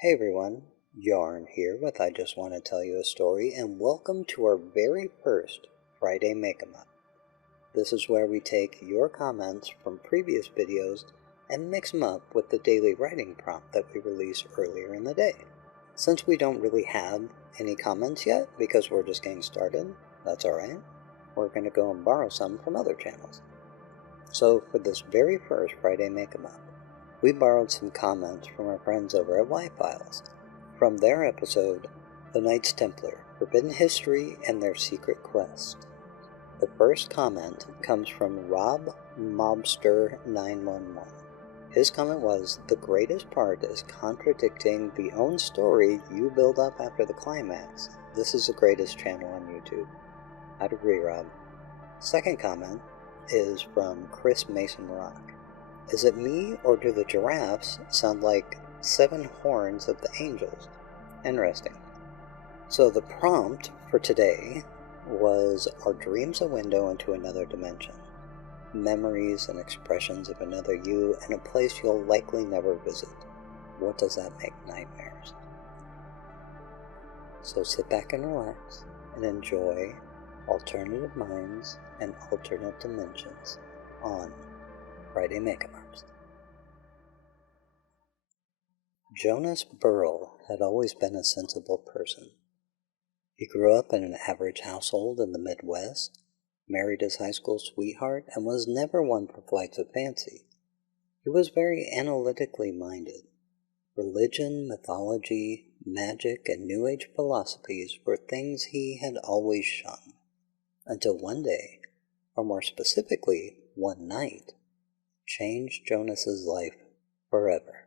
Hey everyone, Yarn here with I Just Want to Tell You a Story, and welcome to our very first Friday Makemup. This is where we take your comments from previous videos and mix them up with the daily writing prompt that we released earlier in the day. Since we don't really have any comments yet because we're just getting started, that's alright. We're going to go and borrow some from other channels. So for this very first Friday Makemup, we borrowed some comments from our friends over at Y-Files, from their episode, The Knights Templar, Forbidden History and Their Secret Quest. The first comment comes from Rob Mobster 911. His comment was, "The greatest part is contradicting the own story you build up after the climax. This is the greatest channel on YouTube." I'd agree, Rob. Second comment is from Chris Mason Rock. "Is it me, or do the giraffes sound like 7 horns of the angels?" Interesting. So the prompt for today was, "Are dreams a window into another dimension? Memories and expressions of another you in a place you'll likely never visit. What does that make nightmares?" So sit back and relax and enjoy Alternative Minds and Alternate Dimensions on Friday Makemups. Jonas Burrell had always been a sensible person. He grew up in an average household in the Midwest, married his high school sweetheart, and was never one for flights of fancy. He was very analytically minded. Religion, mythology, magic, and New Age philosophies were things he had always shunned, until one day, or more specifically, one night, changed Jonas's life forever.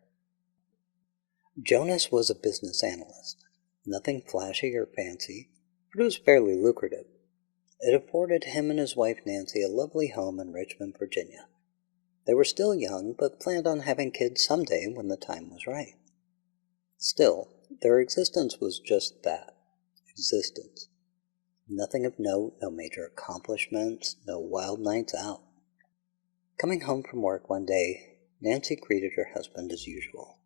Jonas was a business analyst. Nothing flashy or fancy, but it was fairly lucrative. It afforded him and his wife Nancy a lovely home in Richmond, Virginia. They were still young, but planned on having kids someday when the time was right. Still, their existence was just that, existence. Nothing of note, no major accomplishments, no wild nights out. Coming home from work one day, Nancy greeted her husband as usual.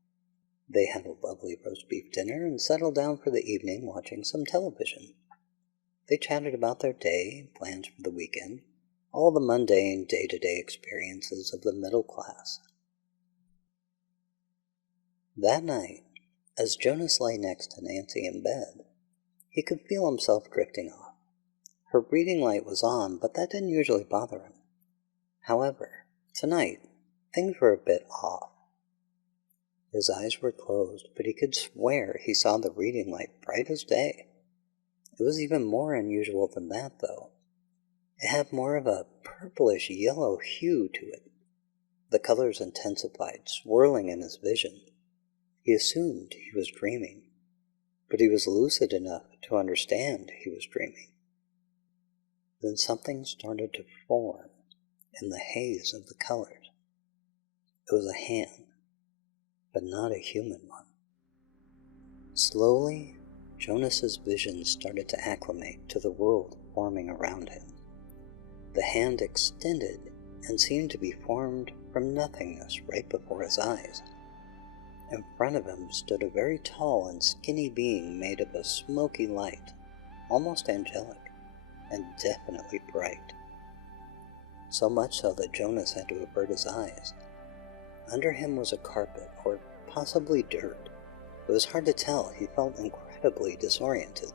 They had a lovely roast beef dinner and settled down for the evening watching some television. They chatted about their day, plans for the weekend, all the mundane day-to-day experiences of the middle class. That night, as Jonas lay next to Nancy in bed, he could feel himself drifting off. Her reading light was on, but that didn't usually bother him. However, tonight, things were a bit off. His eyes were closed, but he could swear he saw the reading light bright as day. It was even more unusual than that, though. It had more of a purplish-yellow hue to it. The colors intensified, swirling in his vision. He assumed he was dreaming, but he was lucid enough to understand he was dreaming. Then something started to form in the haze of the colors. It was a hand, but not a human one. Slowly, Jonas's vision started to acclimate to the world forming around him. The hand extended and seemed to be formed from nothingness right before his eyes. In front of him stood a very tall and skinny being made of a smoky light, almost angelic, and definitely bright. So much so that Jonas had to avert his eyes. Under him was a carpet, or possibly dirt. It was hard to tell. He felt incredibly disoriented.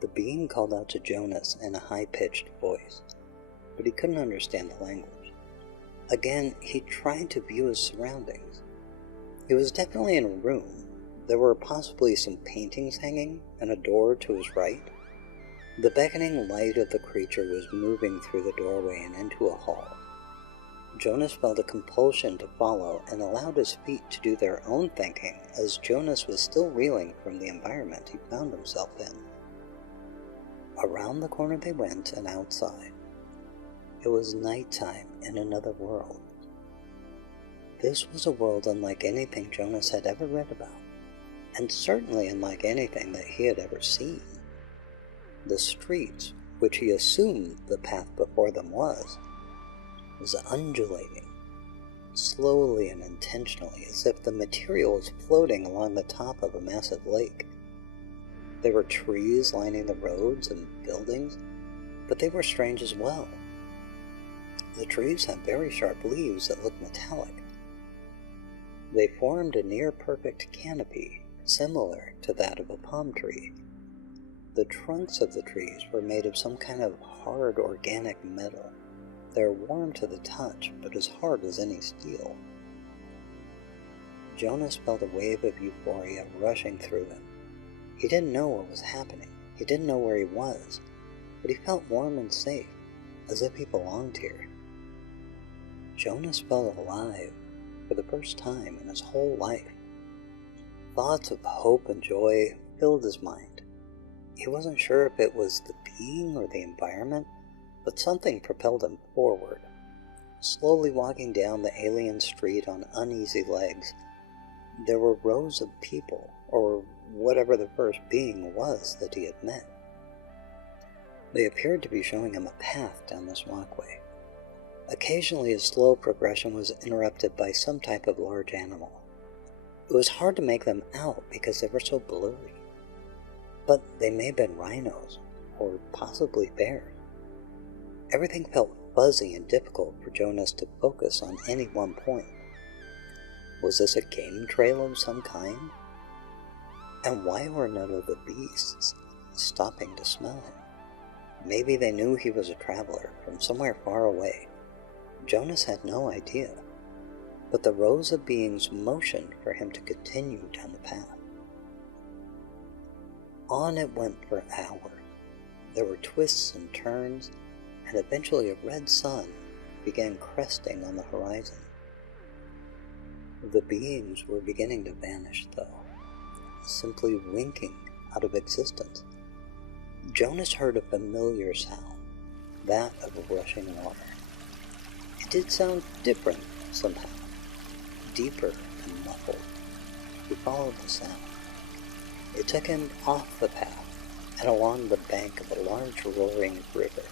The being called out to Jonas in a high-pitched voice, but he couldn't understand the language. Again, he tried to view his surroundings. He was definitely in a room. There were possibly some paintings hanging, and a door to his right. The beckoning light of the creature was moving through the doorway and into a hall. Jonas felt a compulsion to follow and allowed his feet to do their own thinking as Jonas was still reeling from the environment he found himself in. Around the corner they went and outside. It was nighttime in another world. This was a world unlike anything Jonas had ever read about, and certainly unlike anything that he had ever seen. The streets, which he assumed the path before them was undulating. slowly and intentionally, as if the material was floating along the top of a massive lake. There were trees lining the roads and buildings, but they were strange as well. The trees had very sharp leaves that looked metallic. They formed a near-perfect canopy, similar to that of a palm tree. The trunks of the trees were made of some kind of hard organic metal. They were warm to the touch, but as hard as any steel. Jonas felt a wave of euphoria rushing through him. He didn't know what was happening. He didn't know where he was, but he felt warm and safe, as if he belonged here. Jonas felt alive for the first time in his whole life. Thoughts of hope and joy filled his mind. He wasn't sure if it was the being or the environment, but something propelled him forward. Slowly walking down the alien street on uneasy legs, there were rows of people, or whatever the first being was that he had met. They appeared to be showing him a path down this walkway. Occasionally his slow progression was interrupted by some type of large animal. It was hard to make them out because they were so blurry. But they may have been rhinos, or possibly bears. Everything felt fuzzy and difficult for Jonas to focus on any one point. Was this a game trail of some kind? And why were none of the beasts stopping to smell him? Maybe they knew he was a traveler from somewhere far away. Jonas had no idea, but the rows of beings motioned for him to continue down the path. On it went for hours. There were twists and turns, and eventually a red sun began cresting on the horizon. The beings were beginning to vanish, though, simply winking out of existence. Jonas heard a familiar sound, that of rushing water. It did sound different somehow, deeper and muffled. He followed the sound. It took him off the path and along the bank of a large roaring river.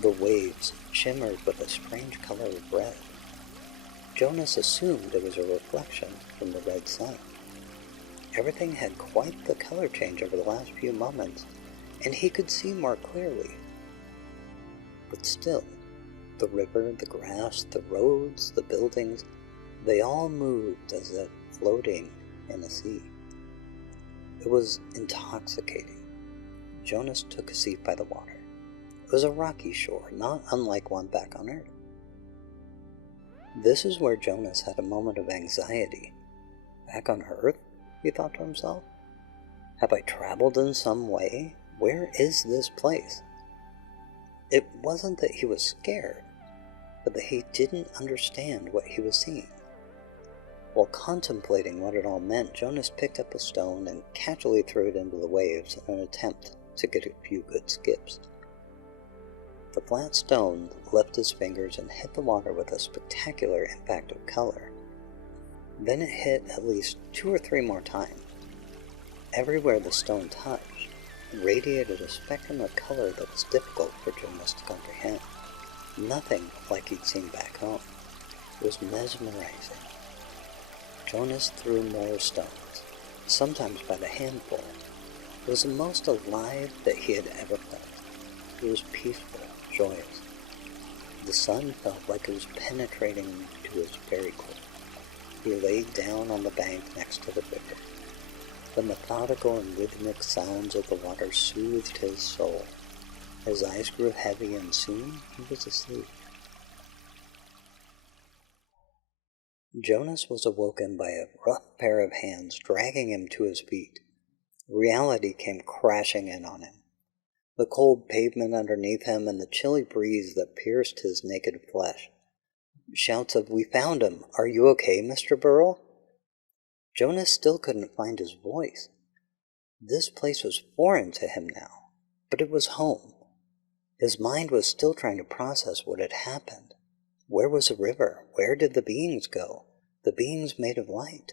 The waves shimmered with a strange color of red. Jonas assumed it was a reflection from the red sun. Everything had quite the color change over the last few moments, and he could see more clearly. But still, the river, the grass, the roads, the buildings, they all moved as if floating in a sea. It was intoxicating. Jonas took a seat by the water. It was a rocky shore, not unlike one back on Earth. This is where Jonas had a moment of anxiety. Back on Earth, he thought to himself. Have I traveled in some way? Where is this place? It wasn't that he was scared, but that he didn't understand what he was seeing. While contemplating what it all meant, Jonas picked up a stone and casually threw it into the waves in an attempt to get a few good skips. The flat stone left his fingers and hit the water with a spectacular impact of color. Then it hit at least 2 or 3 more times. Everywhere the stone touched radiated a spectrum of color that was difficult for Jonas to comprehend. Nothing like he'd seen back home. It was mesmerizing. Jonas threw more stones, sometimes by the handful. It was the most alive that he had ever felt. It was peaceful, joyous. The sun felt like it was penetrating to his very core. He laid down on the bank next to the river. The methodical and rhythmic sounds of the water soothed his soul. His eyes grew heavy and soon he was asleep. Jonas was awoken by a rough pair of hands dragging him to his feet. Reality came crashing in on him. The cold pavement underneath him and the chilly breeze that pierced his naked flesh. Shouts of, "We found him! Are you okay, Mr. Burrell?" Jonas still couldn't find his voice. This place was foreign to him now, but it was home. His mind was still trying to process what had happened. Where was the river? Where did the beings go? The beings made of light.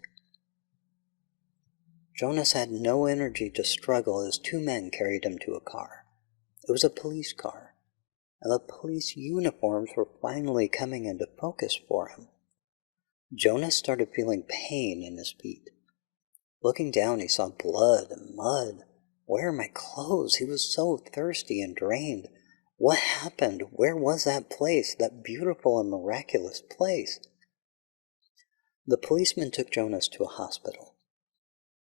Jonas had no energy to struggle as 2 men carried him to a car. It was a police car. and the police uniforms were finally coming into focus for him. Jonas started feeling pain in his feet. Looking down, he saw blood and mud. Where are my clothes? He was so thirsty and drained. What happened? Where was that place, that beautiful and miraculous place? The policeman took Jonas to a hospital.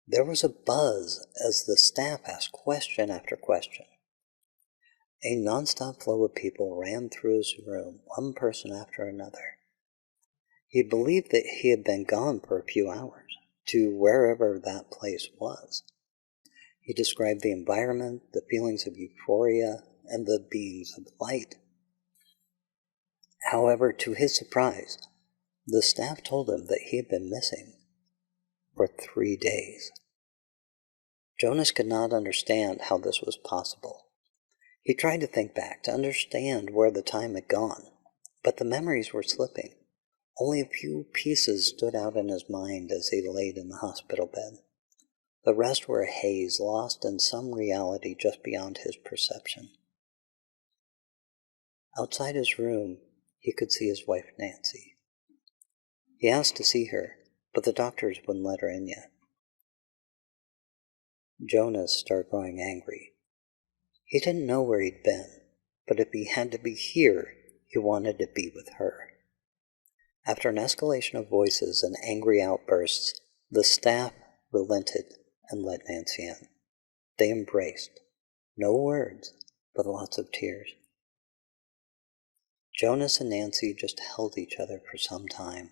There was a buzz as the staff asked question after question. A nonstop flow of people ran through his room, one person after another. He believed that he had been gone for a few hours, to wherever that place was. He described the environment, the feelings of euphoria, and the beings of light. However, to his surprise, the staff told him that he had been missing for 3 days. Jonas could not understand how this was possible. He tried to think back to understand where the time had gone, but the memories were slipping. Only a few pieces stood out in his mind as he laid in the hospital bed. The rest were a haze, lost in some reality just beyond his perception. Outside his room, he could see his wife Nancy. He asked to see her, but the doctors wouldn't let her in yet. Jonas started growing angry. He didn't know where he'd been, but if he had to be here, he wanted to be with her. After an escalation of voices and angry outbursts, the staff relented and let Nancy in. They embraced. No words, but lots of tears. Jonas and Nancy just held each other for some time.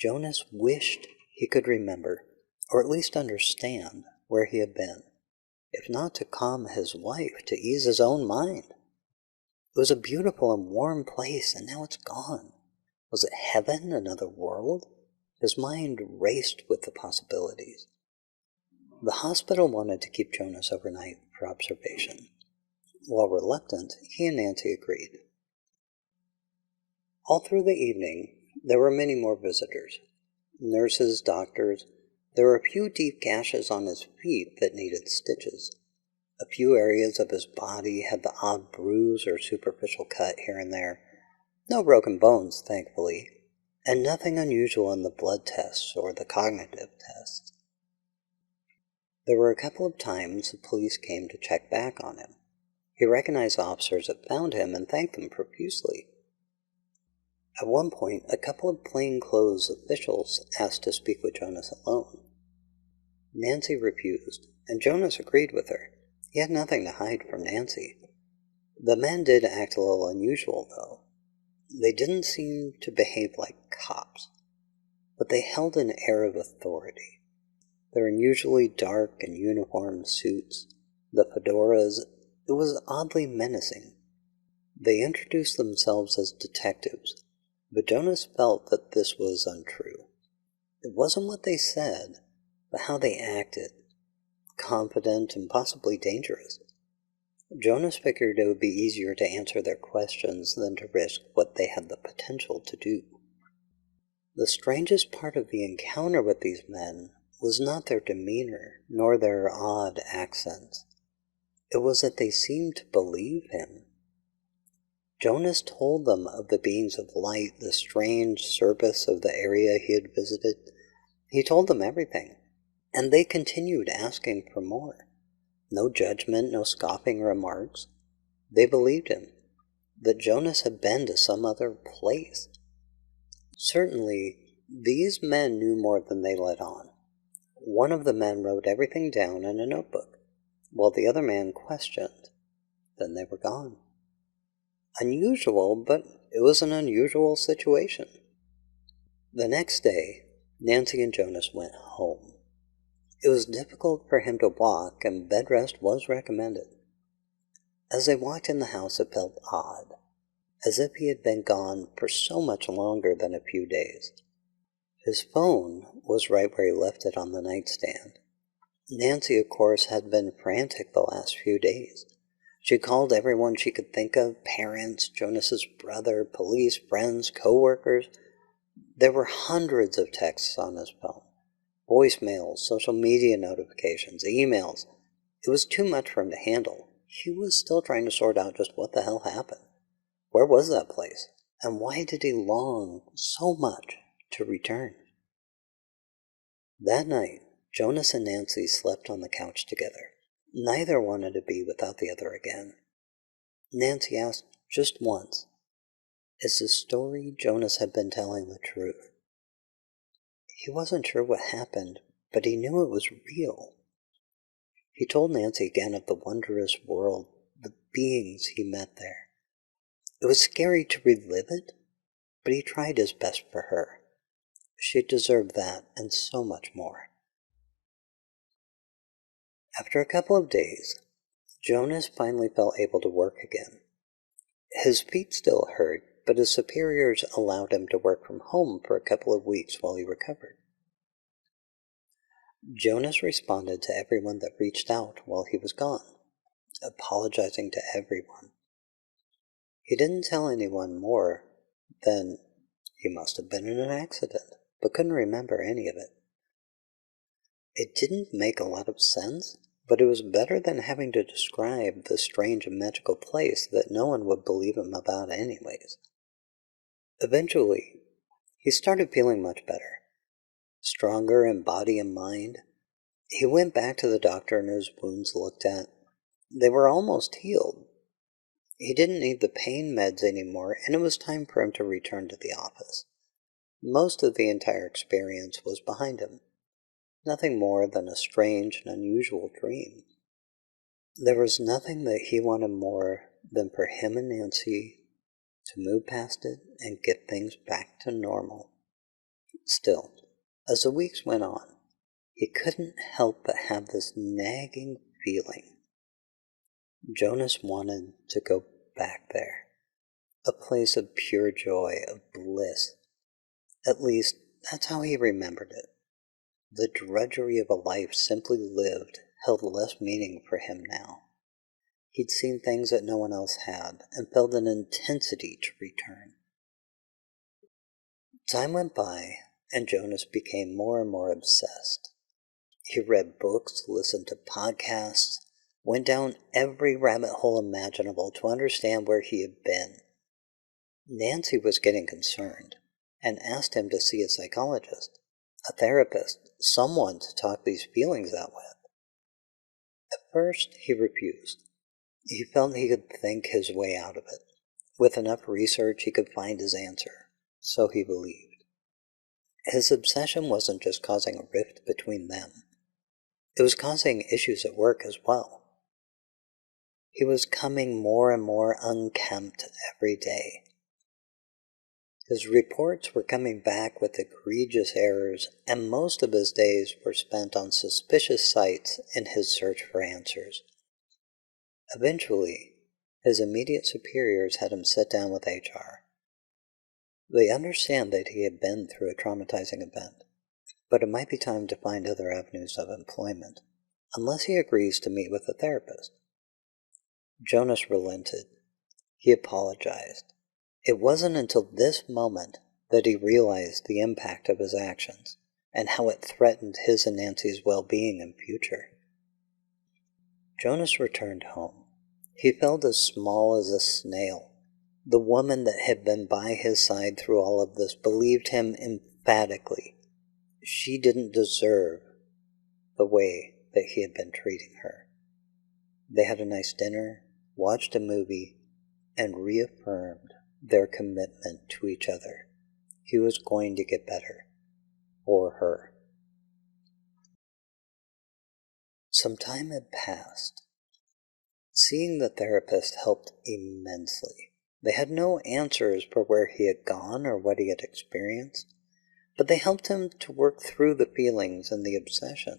Jonas wished he could remember, or at least understand, where he had been, if not to calm his wife, to ease his own mind. It was a beautiful and warm place, and now it's gone. Was it heaven, another world? His mind raced with the possibilities. The hospital wanted to keep Jonas overnight for observation. While reluctant, he and Nancy agreed. All through the evening, there were many more visitors. Nurses, doctors. There were a few deep gashes on his feet that needed stitches. A few areas of his body had the odd bruise or superficial cut here and there. No broken bones, thankfully, and nothing unusual in the blood tests or the cognitive tests. There were a couple of times the police came to check back on him. He recognized officers that found him and thanked them profusely. At one point, a couple of plainclothes officials asked to speak with Jonas alone. Nancy refused, and Jonas agreed with her. He had nothing to hide from Nancy. The men did act a little unusual, though. They didn't seem to behave like cops, but they held an air of authority. Their unusually dark and uniformed suits, the fedoras, it was oddly menacing. They introduced themselves as detectives, but Jonas felt that this was untrue. It wasn't what they said, but how they acted, confident and possibly dangerous. Jonas figured it would be easier to answer their questions than to risk what they had the potential to do. The strangest part of the encounter with these men was not their demeanor, nor their odd accents. It was that they seemed to believe him. Jonas told them of the beings of light, the strange service of the area he had visited. He told them everything, and they continued asking for more. No judgment, no scoffing remarks. They believed him, that Jonas had been to some other place. Certainly, these men knew more than they let on. One of the men wrote everything down in a notebook, while the other man questioned. Then they were gone. Unusual, but it was an unusual situation. The next day, Nancy and Jonas went home. It was difficult for him to walk, and bed rest was recommended. As they walked in the house, it felt odd, as if he had been gone for so much longer than a few days. His phone was right where he left it on the nightstand. Nancy, of course, had been frantic the last few days. She called everyone she could think of, parents, Jonas's brother, police, friends, co-workers. There were hundreds of texts on his phone. Voicemails, social media notifications, emails. It was too much for him to handle. He was still trying to sort out just what the hell happened. Where was that place? And why did he long so much to return? That night, Jonas and Nancy slept on the couch together. Neither wanted to be without the other again. Nancy asked just once, is the story Jonas had been telling the truth? He wasn't sure what happened, but he knew it was real. He told Nancy again of the wondrous world, the beings he met there. It was scary to relive it, but he tried his best for her. She deserved that and so much more. After a couple of days, Jonas finally felt able to work again. His feet still hurt, but his superiors allowed him to work from home for a couple of weeks while he recovered. Jonas responded to everyone that reached out while he was gone, apologizing to everyone. He didn't tell anyone more than he must have been in an accident, but couldn't remember any of it. It didn't make a lot of sense, but it was better than having to describe the strange and magical place that no one would believe him about anyways. Eventually, he started feeling much better, stronger in body and mind. He went back to the doctor and his wounds looked at. They were almost healed. He didn't need the pain meds anymore, and it was time for him to return to the office. Most of the entire experience was behind him. Nothing more than a strange and unusual dream. There was nothing that he wanted more than for him and Nancy to move past it and get things back to normal. Still, as the weeks went on, he couldn't help but have this nagging feeling. Jonas wanted to go back there, a place of pure joy, of bliss. At least, that's how he remembered it. The drudgery of a life simply lived held less meaning for him now. He'd seen things that no one else had, and felt an intensity to return. Time went by, and Jonas became more and more obsessed. He read books, listened to podcasts, went down every rabbit hole imaginable to understand where he had been. Nancy was getting concerned, and asked him to see a psychologist, a therapist, someone to talk these feelings out with. At first, he refused. He felt he could think his way out of it. With enough research, he could find his answer. So he believed. His obsession wasn't just causing a rift between them. It was causing issues at work as well. He was coming more and more unkempt every day. His reports were coming back with egregious errors, and most of his days were spent on suspicious sites in his search for answers. Eventually, his immediate superiors had him sit down with HR. They understand that he had been through a traumatizing event, but it might be time to find other avenues of employment, unless he agrees to meet with a therapist. Jonas relented. He apologized. It wasn't until this moment that he realized the impact of his actions and how it threatened his and Nancy's well-being and future. Jonas returned home. He felt as small as a snail. The woman that had been by his side through all of this believed him emphatically. She didn't deserve the way that he had been treating her. They had a nice dinner, watched a movie, and reaffirmed their commitment to each other. He was going to get better for her. Some time had passed. Seeing the therapist helped immensely. They had no answers for where he had gone or what he had experienced, but they helped him to work through the feelings and the obsession.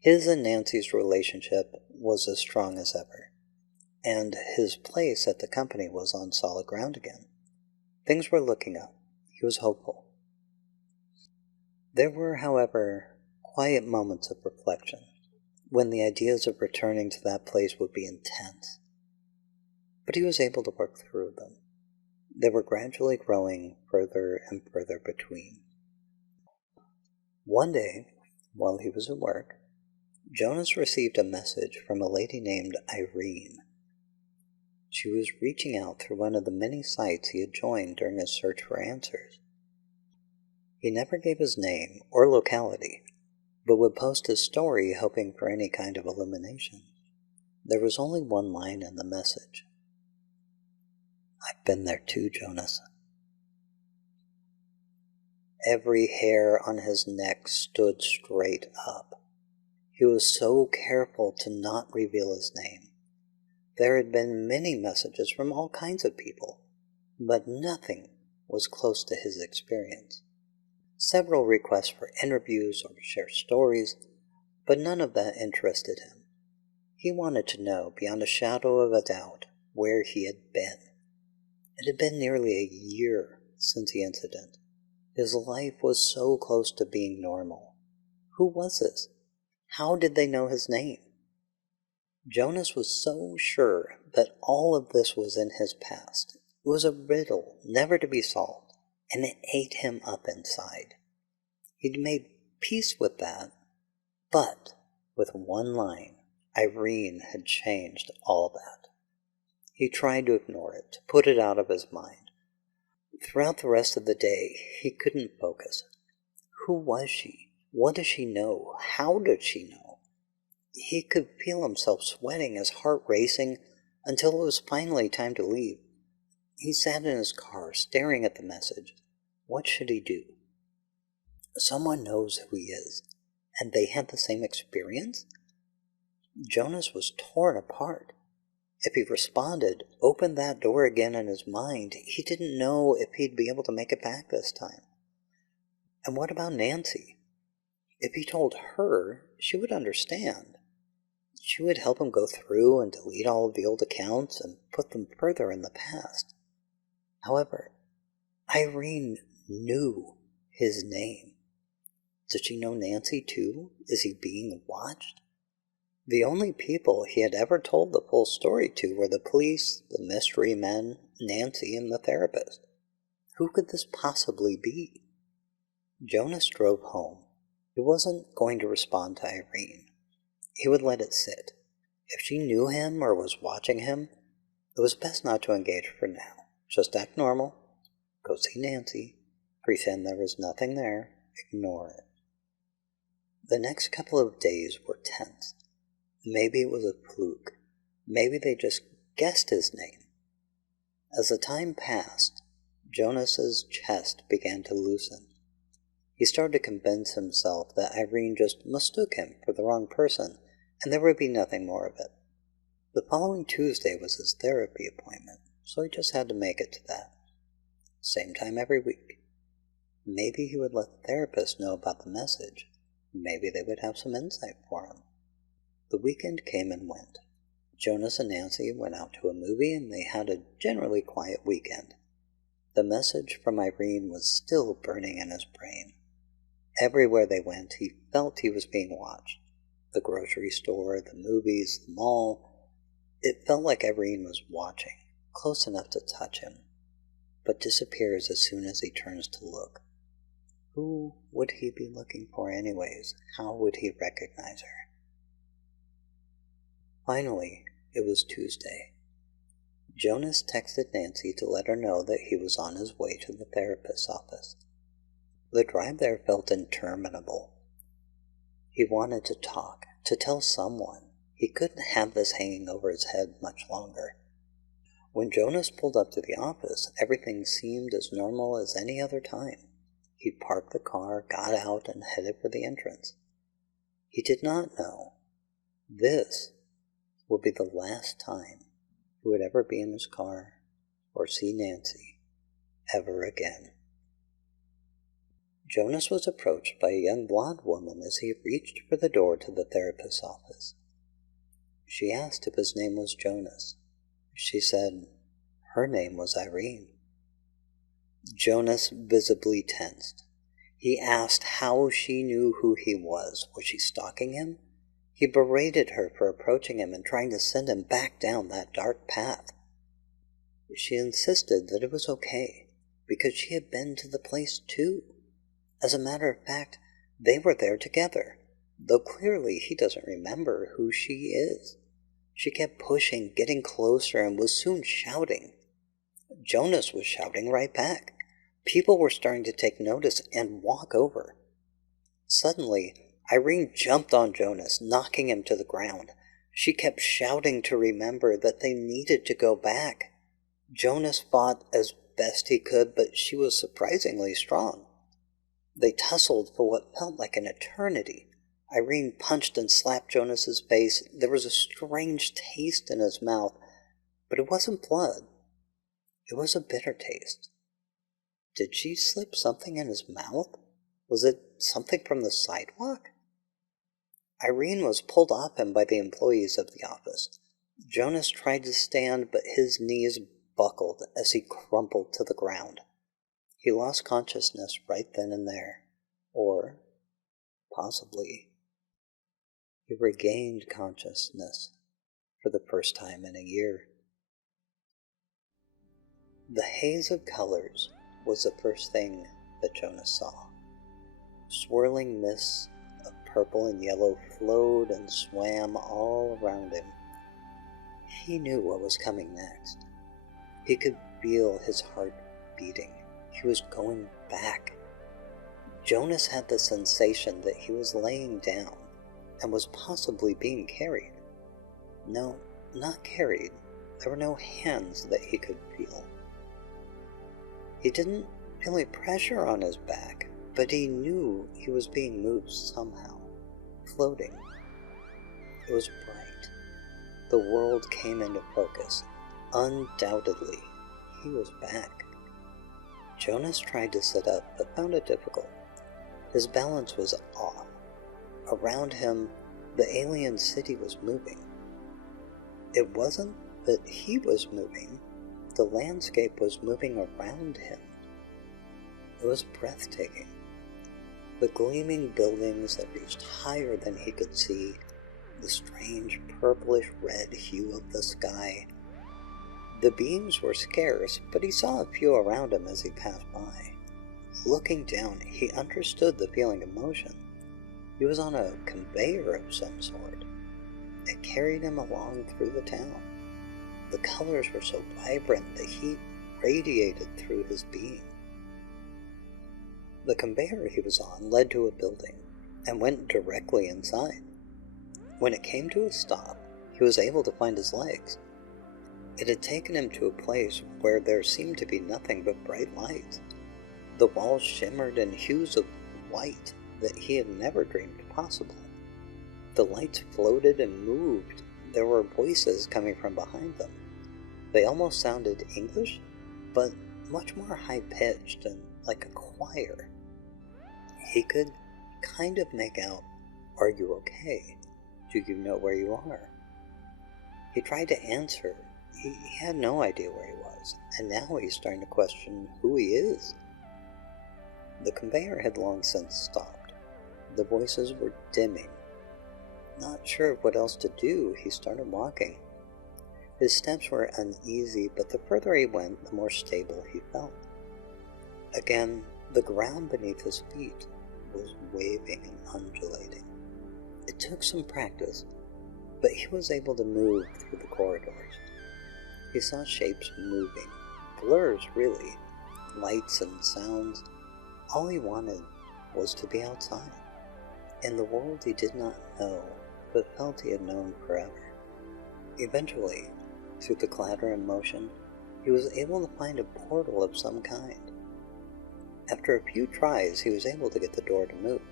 His and Nancy's relationship was as strong as ever, and his place at the company was on solid ground again. Things were looking up. He was hopeful. There were, however, quiet moments of reflection, when the ideas of returning to that place would be intense. But he was able to work through them. They were gradually growing further and further between. One day, while he was at work, Jonas received a message from a lady named Irene. She was reaching out through one of the many sites he had joined during his search for answers. He never gave his name or locality, but would post his story hoping for any kind of illumination. There was only one line in the message. "I've been there too, Jonas." Every hair on his neck stood straight up. He was so careful to not reveal his name. There had been many messages from all kinds of people, but nothing was close to his experience. Several requests for interviews or to share stories, but none of that interested him. He wanted to know, beyond a shadow of a doubt, where he had been. It had been nearly a year since the incident. His life was so close to being normal. Who was this? How did they know his name? Jonas was so sure that all of this was in his past. It was a riddle never to be solved, and it ate him up inside. He'd made peace with that, but with one line, Irene had changed all that. He tried to ignore it, to put it out of his mind. Throughout the rest of the day, he couldn't focus. Who was she? What did she know? How did she know? He could feel himself sweating, his heart racing, until it was finally time to leave. He sat in his car, staring at the message. What should he do? Someone knows who he is, and they had the same experience? Jonas was torn apart. If he responded, opened that door again in his mind, he didn't know if he'd be able to make it back this time. And what about Nancy? If he told her, she would understand. She would help him go through and delete all of the old accounts and put them further in the past. However, Irene knew his name. Did she know Nancy too? Is he being watched? The only people he had ever told the full story to were the police, the mystery men, Nancy, and the therapist. Who could this possibly be? Jonas drove home. He wasn't going to respond to Irene. He would let it sit. If she knew him or was watching him, it was best not to engage for now. Just act normal. Go see Nancy. Pretend there was nothing there. Ignore it. The next couple of days were tense. Maybe it was a fluke. Maybe they just guessed his name. As the time passed, Jonas's chest began to loosen. He started to convince himself that Irene just mistook him for the wrong person, and there would be nothing more of it. The following Tuesday was his therapy appointment, so he just had to make it to that. Same time every week. Maybe he would let the therapist know about the message. Maybe they would have some insight for him. The weekend came and went. Jonas and Nancy went out to a movie, and they had a generally quiet weekend. The message from Irene was still burning in his brain. Everywhere they went, he felt he was being watched. The grocery store, the movies, the mall. It felt like Irene was watching, close enough to touch him, but disappears as soon as he turns to look. Who would he be looking for anyways? How would he recognize her? Finally, it was Tuesday. Jonas texted Nancy to let her know that he was on his way to the therapist's office. The drive there felt interminable. He wanted to talk, to tell someone. He couldn't have this hanging over his head much longer. When Jonas pulled up to the office, everything seemed as normal as any other time. He parked the car, got out, and headed for the entrance. He did not know this would be the last time he would ever be in his car or see Nancy ever again. Jonas was approached by a young blonde woman as he reached for the door to the therapist's office. She asked if his name was Jonas. She said her name was Irene. Jonas visibly tensed. He asked how she knew who he was. Was she stalking him? He berated her for approaching him and trying to send him back down that dark path. She insisted that it was okay, because she had been to the place too. As a matter of fact, they were there together, though clearly he doesn't remember who she is. She kept pushing, getting closer, and was soon shouting. Jonas was shouting right back. People were starting to take notice and walk over. Suddenly, Irene jumped on Jonas, knocking him to the ground. She kept shouting to remember that they needed to go back. Jonas fought as best he could, but she was surprisingly strong. They tussled for what felt like an eternity. Irene punched and slapped Jonas's face. There was a strange taste in his mouth, but it wasn't blood. It was a bitter taste. Did she slip something in his mouth? Was it something from the sidewalk? Irene was pulled off him by the employees of the office. Jonas tried to stand, but his knees buckled as he crumpled to the ground. He lost consciousness right then and there. Or, possibly, he regained consciousness for the first time in a year. The haze of colors was the first thing that Jonas saw. Swirling mists of purple and yellow flowed and swam all around him. He knew what was coming next. He could feel his heart beating. He was going back. Jonas had the sensation that he was laying down and was possibly being carried. No, not carried. There were no hands that he could feel. He didn't feel any pressure on his back, but he knew he was being moved somehow, floating. It was bright. The world came into focus. Undoubtedly, he was back. Jonas tried to sit up, but found it difficult. His balance was off. Around him, the alien city was moving. It wasn't that he was moving. The landscape was moving around him. It was breathtaking. The gleaming buildings that reached higher than he could see, the strange purplish red hue of the sky. The beams were scarce, but he saw a few around him as he passed by. Looking down, he understood the feeling of motion. He was on a conveyor of some sort. It carried him along through the town. The colors were so vibrant, the heat radiated through his being. The conveyor he was on led to a building and went directly inside. When it came to a stop, he was able to find his legs. It had taken him to a place where there seemed to be nothing but bright lights. The walls shimmered in hues of white that he had never dreamed possible. The lights floated and moved. There were voices coming from behind them. They almost sounded English, but much more high-pitched and like a choir. He could kind of make out, "Are you okay? Do you know where you are?" He tried to answer. He had no idea where he was, and now he's starting to question who he is. The conveyor had long since stopped. The voices were dimming. Not sure what else to do, he started walking. His steps were uneasy, but the further he went, the more stable he felt. Again, the ground beneath his feet was waving and undulating. It took some practice, but he was able to move through the corridors. He saw shapes moving, blurs really, lights and sounds. All he wanted was to be outside, in the world he did not know, but felt he had known forever. Eventually, through the clatter and motion, he was able to find a portal of some kind. After a few tries, he was able to get the door to move.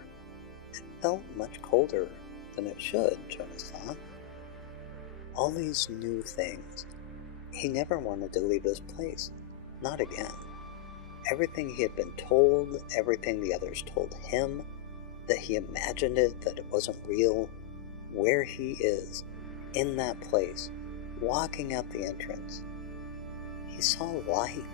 It felt much colder than it should, Jonas thought. All these new things. He never wanted to leave this place. Not again. Everything he had been told, everything the others told him, that he imagined it, that it wasn't real, where he is, in that place, walking out the entrance. He saw light.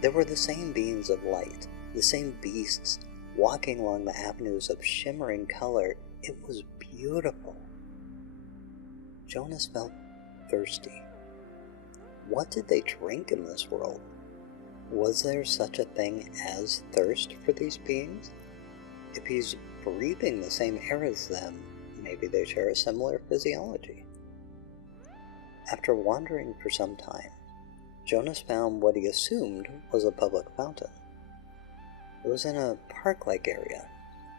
There were the same beams of light, the same beasts, walking along the avenues of shimmering color. It was beautiful. Jonas felt thirsty. What did they drink in this world? Was there such a thing as thirst for these beings? If he's breathing the same air as them, maybe they share a similar physiology. After wandering for some time, Jonas found what he assumed was a public fountain. It was in a park-like area,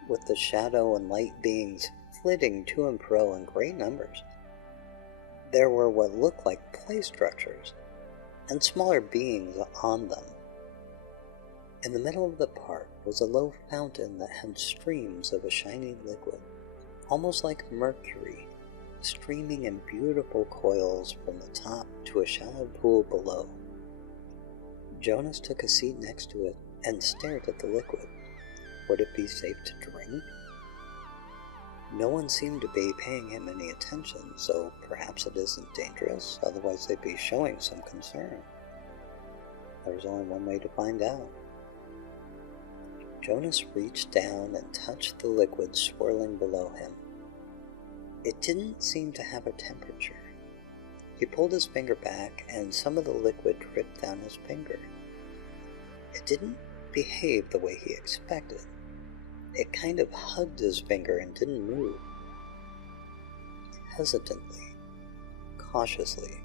with the shadow and light beings flitting to and fro in great numbers. There were what looked like play structures, and smaller beings on them. In the middle of the park was a low fountain that had streams of a shiny liquid, almost like mercury, streaming in beautiful coils from the top to a shallow pool below. Jonas took a seat next to it and stared at the liquid. Would it be safe to drink? No one seemed to be paying him any attention, so perhaps it isn't dangerous, otherwise they'd be showing some concern. There was only one way to find out. Jonas reached down and touched the liquid swirling below him. It didn't seem to have a temperature. He pulled his finger back and some of the liquid dripped down his finger. It didn't behave the way he expected. It kind of hugged his finger and didn't move. Hesitantly, cautiously,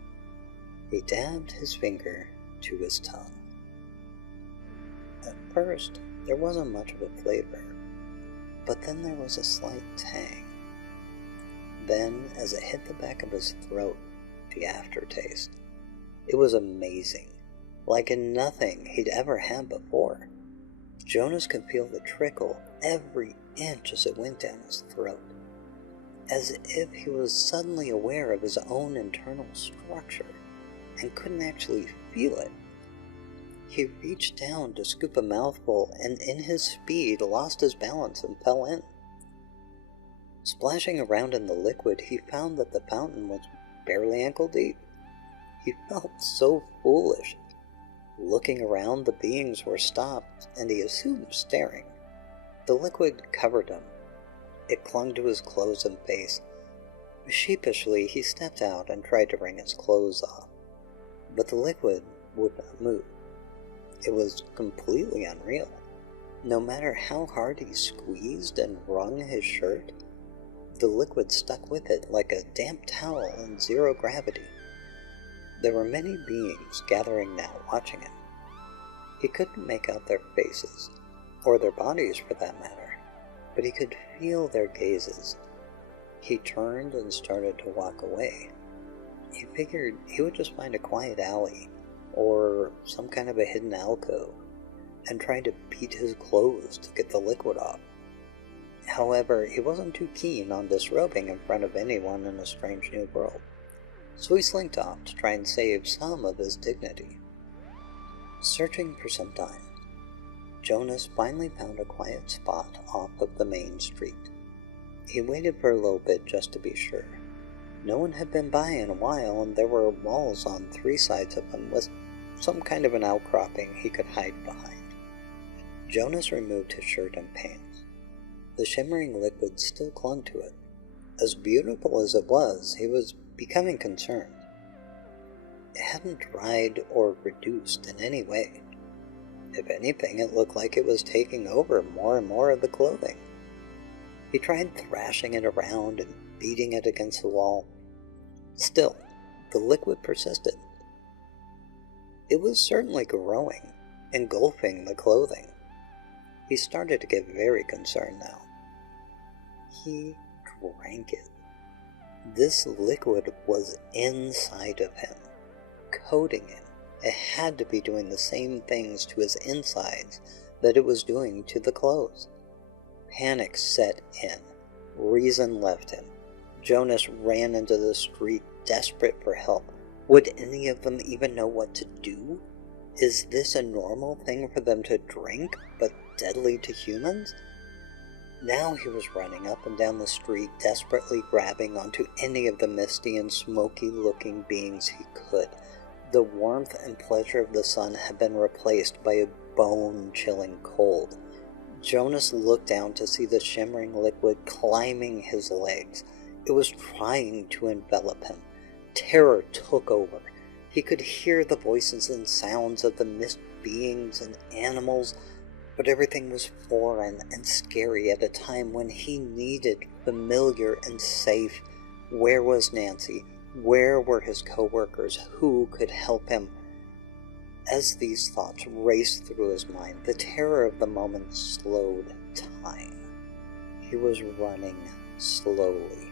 he dabbed his finger to his tongue. At first, there wasn't much of a flavor, but then there was a slight tang. Then, as it hit the back of his throat, the aftertaste. It was amazing, like in nothing he'd ever had before. Jonas could feel the trickle every inch as it went down his throat, as if he was suddenly aware of his own internal structure and couldn't actually feel it. He reached down to scoop a mouthful and in his speed lost his balance and fell in. Splashing around in the liquid, he found that the fountain was barely ankle deep. He felt so foolish. Looking around, the beings were stopped, and he assumed staring. The liquid covered him. It clung to his clothes and face. Sheepishly, he stepped out and tried to wring his clothes off. But the liquid would not move. It was completely unreal. No matter how hard he squeezed and wrung his shirt, the liquid stuck with it like a damp towel in zero gravity. There were many beings gathering now watching him. He couldn't make out their faces, or their bodies for that matter, but he could feel their gazes. He turned and started to walk away. He figured he would just find a quiet alley, or some kind of a hidden alcove, and try to beat his clothes to get the liquid off. However, he wasn't too keen on disrobing in front of anyone in a strange new world, so he slinked off to try and save some of his dignity. Searching for some time, Jonas finally found a quiet spot off of the main street. He waited for a little bit just to be sure. No one had been by in a while, and there were walls on 3 sides of him with some kind of an outcropping he could hide behind. Jonas removed his shirt and pants. The shimmering liquid still clung to it. As beautiful as it was, he was becoming concerned. It hadn't dried or reduced in any way. If anything, it looked like it was taking over more and more of the clothing. He tried thrashing it around and beating it against the wall. Still, the liquid persisted. It was certainly growing, engulfing the clothing. He started to get very concerned now. He drank it. This liquid was inside of him, coating him. It had to be doing the same things to his insides that it was doing to the clothes. Panic set in. Reason left him. Jonas ran into the street, desperate for help. Would any of them even know what to do? Is this a normal thing for them to drink, but deadly to humans? Now he was running up and down the street, desperately grabbing onto any of the misty and smoky-looking beings he could. The warmth and pleasure of the sun had been replaced by a bone-chilling cold. Jonas looked down to see the shimmering liquid climbing his legs. It was trying to envelop him. Terror took over. He could hear the voices and sounds of the mist beings and animals, but everything was foreign and scary at a time when he needed familiar and safe. Where was Nancy? Where were his co-workers? Who could help him? As these thoughts raced through his mind, the terror of the moment slowed time. He was running slowly,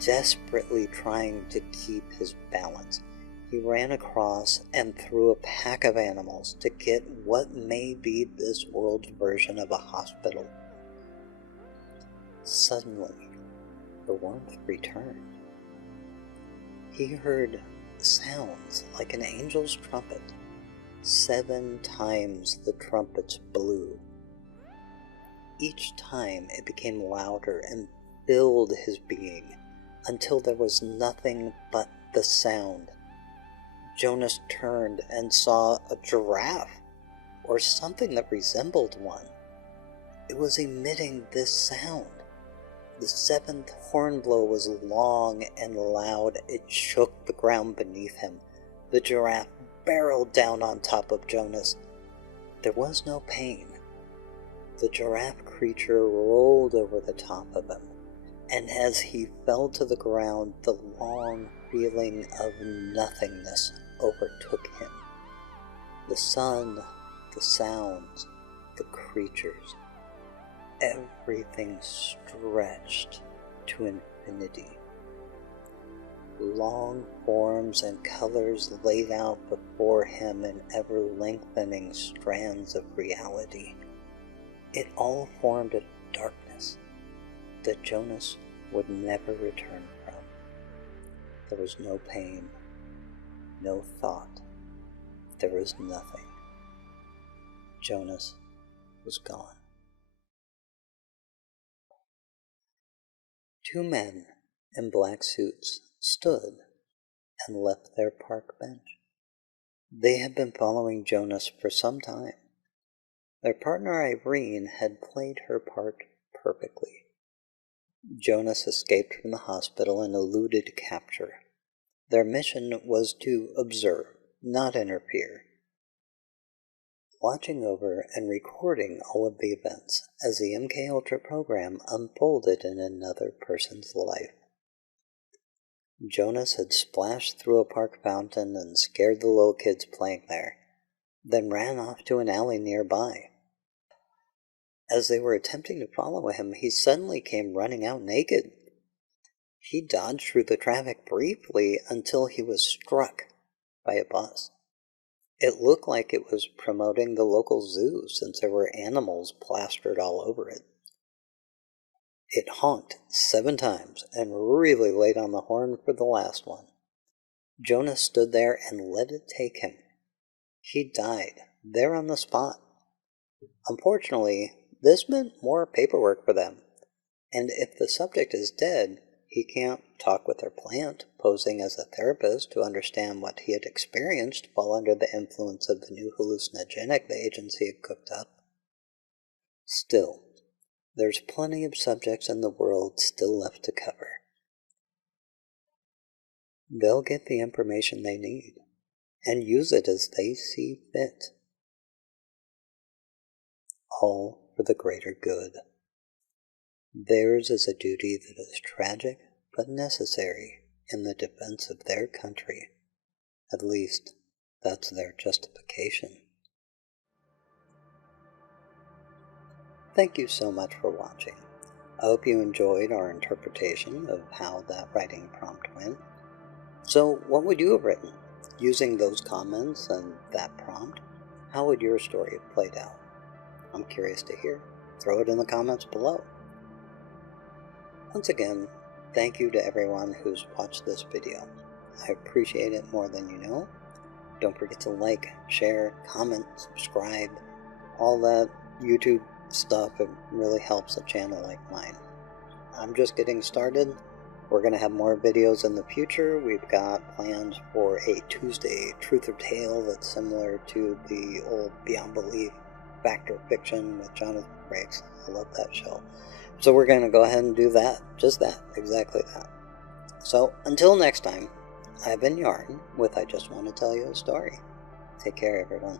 desperately trying to keep his balance. He ran across and through a pack of animals to get what may be this world's version of a hospital. Suddenly, the warmth returned. He heard sounds like an angel's trumpet. 7 times the trumpets blew. Each time it became louder and filled his being until there was nothing but the sound. Jonas turned and saw a giraffe, or something that resembled one. It was emitting this sound. The 7th horn blow was long and loud. It shook the ground beneath him. The giraffe barreled down on top of Jonas. There was no pain. The giraffe creature rolled over the top of him, and as he fell to the ground, the long feeling of nothingness overtook him. The sun, the sounds, the creatures, everything stretched to infinity. Long forms and colors laid out before him in ever-lengthening strands of reality. It all formed a darkness that Jonas would never return from. There was no pain, no thought. There was nothing. Jonas was gone. 2 men in black suits stood and left their park bench. They had been following Jonas for some time. Their partner Irene had played her part perfectly. Jonas escaped from the hospital and eluded capture. Their mission was to observe, not interfere, watching over and recording all of the events as the MKUltra program unfolded in another person's life. Jonas had splashed through a park fountain and scared the little kids playing there, then ran off to an alley nearby. As they were attempting to follow him, he suddenly came running out naked. He dodged through the traffic briefly until he was struck by a bus. It looked like it was promoting the local zoo since there were animals plastered all over it. It honked 7 times and really laid on the horn for the last one. Jonas stood there and let it take him. He died there on the spot. Unfortunately, this meant more paperwork for them, and if the subject is dead, he can't talk with their plant, posing as a therapist to understand what he had experienced while under the influence of the new hallucinogenic the agency had cooked up. Still, there's plenty of subjects in the world still left to cover. They'll get the information they need and use it as they see fit. All for the greater good. Theirs is a duty that is tragic but necessary in the defense of their country. At least, that's their justification. Thank you so much for watching. I hope you enjoyed our interpretation of how that writing prompt went. So, what would you have written? Using those comments and that prompt, how would your story have played out? I'm curious to hear. Throw it in the comments below. Once again, thank you to everyone who's watched this video. I appreciate it more than you know. Don't forget to like, share, comment, subscribe, all that YouTube stuff. It really helps a channel like mine. I'm just getting started. We're going to have more videos in the future. We've got plans for a Tuesday Truth or Tale that's similar to the old Beyond Belief Fact or Fiction with Jonathan Frakes. I love that show. So we're going to go ahead and do that. Just that. Exactly that. So until next time, I've been Yarn with I Just Want to Tell You a Story. Take care, everyone.